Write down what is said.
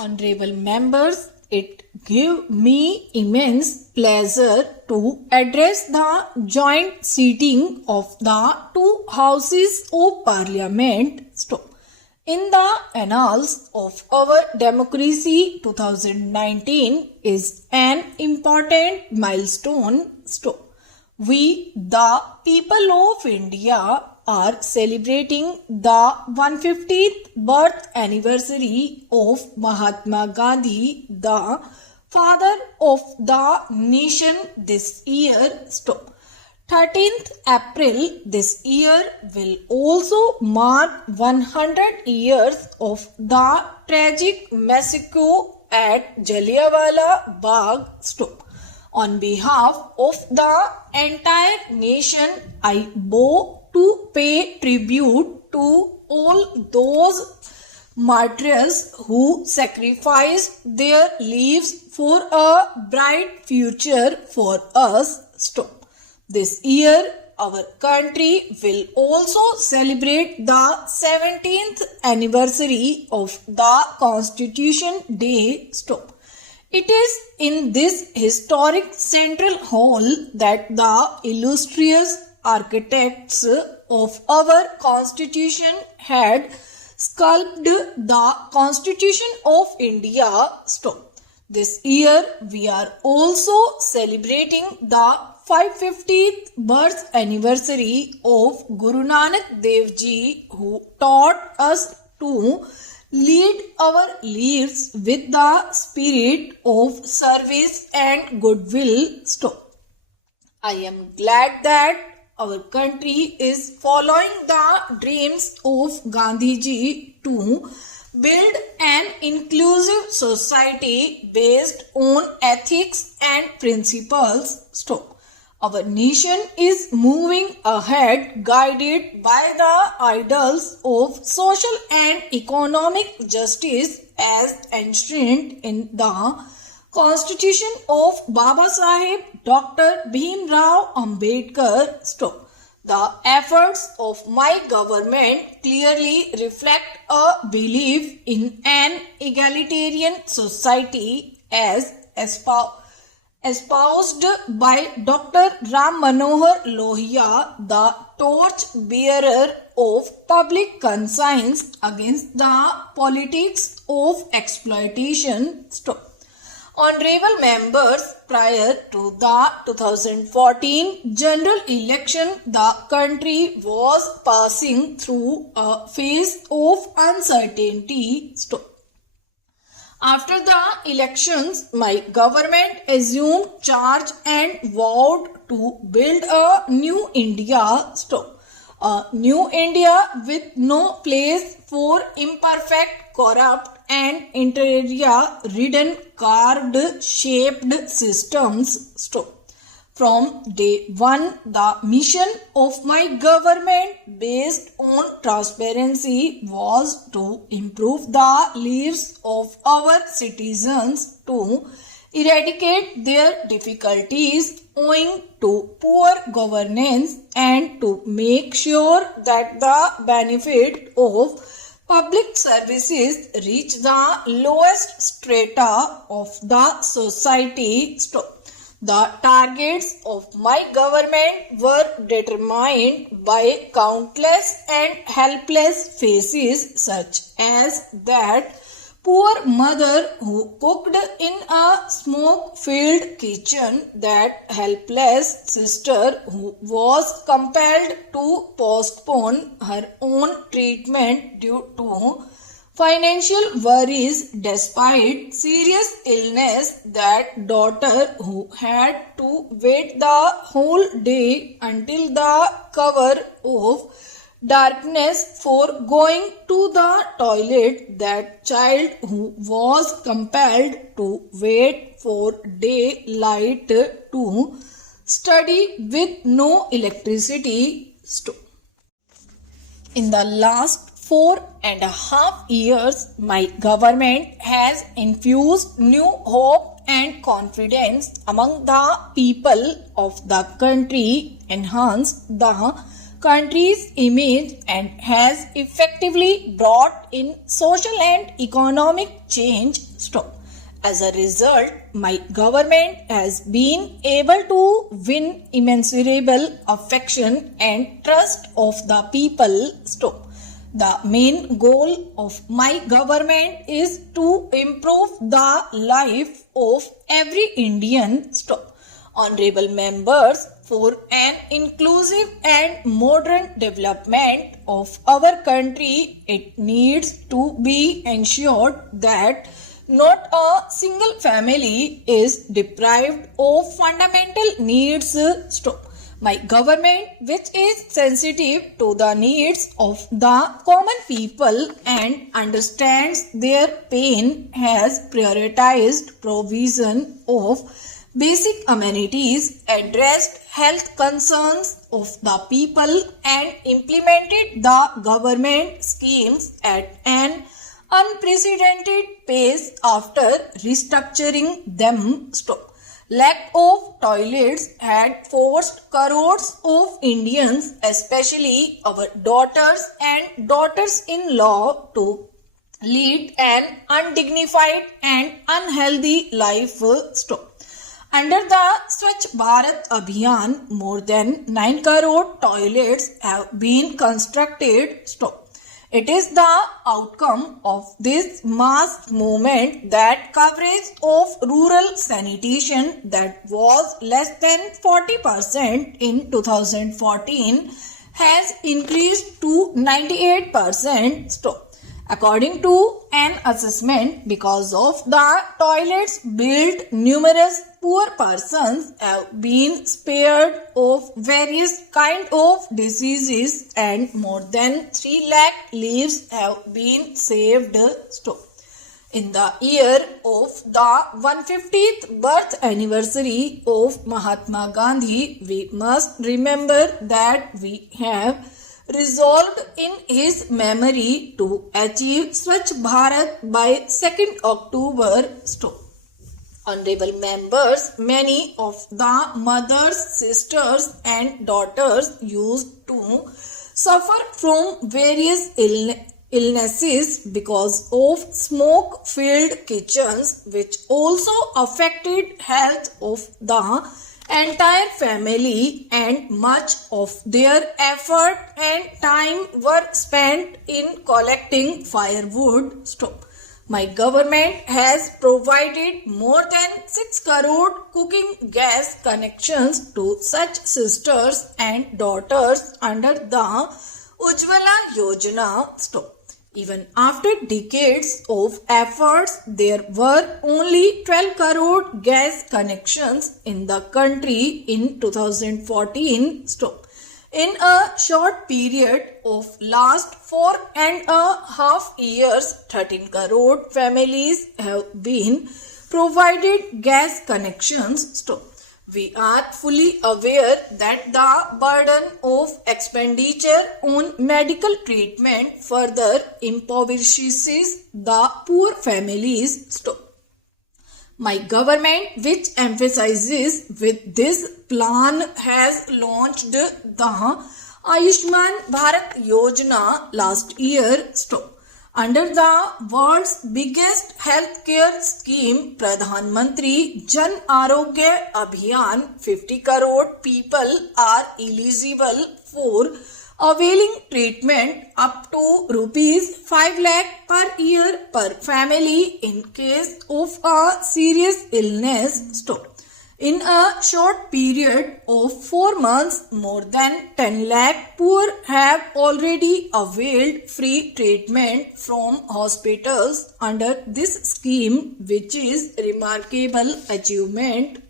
Honorable members, it gives me immense pleasure to address the joint sitting of the two houses of Parliament. In the annals of our democracy, 2019 is an important milestone. We, the people of India, are celebrating the 150th birth anniversary of Mahatma Gandhi, the father of the nation this year. 13th April this year will also mark 100 years of the tragic massacre at Jallianwala Bagh. On behalf of the entire nation, I bow to pay tribute to all those martyrs who sacrificed their lives for a bright future for us. This year, our country will also celebrate the 17th anniversary of the Constitution Day. It is in this historic central hall that the illustrious architects of our Constitution had sculpted the Constitution of India. This year, we are also celebrating the 550th birth anniversary of Guru Nanak Dev Ji, who taught us to lead our lives with the spirit of service and goodwill. I am glad that our country is following the dreams of Gandhiji to build an inclusive society based on ethics and principles. Our nation is moving ahead guided by the ideals of social and economic justice as enshrined in the Constitution of Babasaheb Dr. Bhimrao Ambedkar. The efforts of my government clearly reflect a belief in an egalitarian society as espoused by Dr. Ram Manohar Lohia, the torch bearer of public conscience against the politics of exploitation. Honorable members, prior to the 2014 general election, the country was passing through a phase of uncertainty. After the elections, my government assumed charge and vowed to build a new India. A new India with no place for imperfect, corrupt and interior-ridden card-shaped systems. From day one, the mission of my government based on transparency was to improve the lives of our citizens, to eradicate their difficulties owing to poor governance, and to make sure that the benefit of public services reach the lowest strata of the society. The targets of my government were determined by countless and helpless faces, such as that poor mother who cooked in a smoke-filled kitchen, that helpless sister who was compelled to postpone her own treatment due to financial worries despite serious illness, that daughter who had to wait the whole day until the cover of darkness for going to the toilet, that child who was compelled to wait for daylight to study with no electricity. In the last 4.5 years, my government has infused new hope and confidence among the people of the country, enhanced the country's image and has effectively brought in social and economic change. As a result, my government has been able to win immeasurable affection and trust of the people. The main goal of my government is to improve the life of every Indian. Honorable members, for an inclusive and modern development of our country, it needs to be ensured that not a single family is deprived of fundamental needs. My government, which is sensitive to the needs of the common people and understands their pain, has prioritized provision of basic amenities, addressed health concerns of the people, and implemented the government schemes at an unprecedented pace after restructuring them. Lack of toilets had forced crores of Indians, especially our daughters and daughters-in-law, to lead an undignified and unhealthy life. Under the 𝑠ْvachh Bharat Abhiyan, more than 9 crore toilets have been constructed. It is the outcome of this mass movement that coverage of rural sanitation that was less than 40% in 2014 has increased to 98%. According to an assessment, because of the toilets built, numerous poor persons have been spared of various kinds of diseases and more than 3 lakh lives have been saved. In the year of the 150th birth anniversary of Mahatma Gandhi, we must remember that we have resolved in his memory to achieve 𝑠ْvachh Bharat by 2nd October. Honorable members, many of the mothers, sisters and daughters used to suffer from various illnesses because of smoke-filled kitchens, which also affected health of the entire family, and much of their effort and time were spent in collecting firewood. My government has provided more than 6 crore cooking gas connections to such sisters and daughters under the 𝑰𝒏𝑇𝒐𝒏 Yojana. Even after decades of efforts, there were only 12 crore gas connections in the country in 2014. In a short period of last 4.5 years, 13 crore families have been provided gas connections. We are fully aware that the burden of expenditure on medical treatment further impoverishes the poor families. My government, which emphasizes with this plan, has launched the Ayushman Bharat Yojana last year. Under the world's biggest healthcare scheme, Pradhan Mantri Jan Arogya Abhiyan, 50 crore people are eligible for availing treatment up to rupees 5 lakh per year per family in case of a serious illness. In a short period of 4 months, more than 10 lakh poor have already availed free treatment from hospitals under this scheme, which is remarkable achievement.